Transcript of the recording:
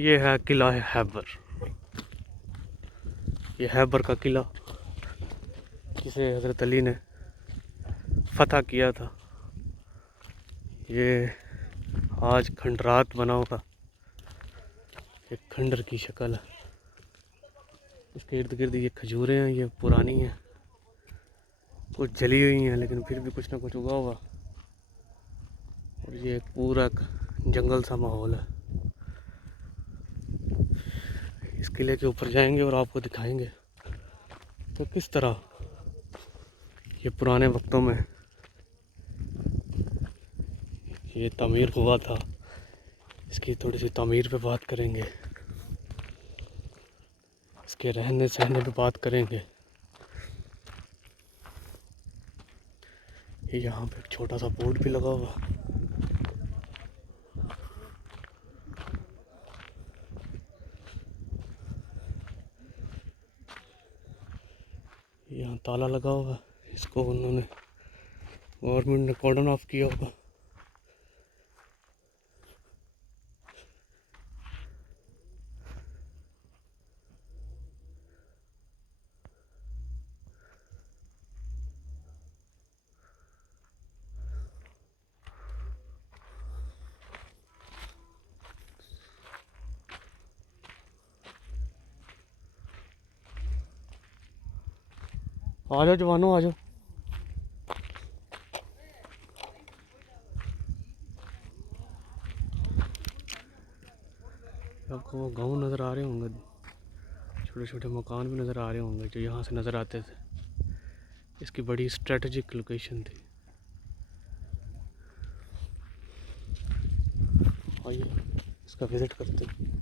ये है किला है हैबर। ये हैबर का किला जिसे हज़रत अली ने फतह किया था। ये आज खंडरात बना हुआ एक खंडर की शक्ल है। इसके इर्द गिर्द ये खजूरें हैं, ये पुरानी हैं, कुछ जली हुई हैं लेकिन फिर भी कुछ ना कुछ उगा हुआ। और ये एक पूरा जंगल सा माहौल है। इस किले के ऊपर जाएंगे और आपको दिखाएंगे तो किस तरह ये पुराने वक्तों में ये तामीर हुआ था। इसकी थोड़ी सी तामीर पे बात करेंगे, इसके रहने सहने पे बात करेंगे। ये यहाँ पे एक छोटा सा बोर्ड भी लगा हुआ। यहाँ ताला लगा हुआ, इसको उन्होंने गवर्नमेंट ने कॉर्डन ऑफ किया होगा। आ जाओ जवानों, आ जाओ। आपको वो गांव नज़र आ रहे होंगे, छोटे छोटे मकान भी नज़र आ रहे होंगे जो यहाँ से नज़र आते थे। इसकी बड़ी स्ट्रेटजिक लोकेशन थी। आइए इसका विज़िट करते हैं।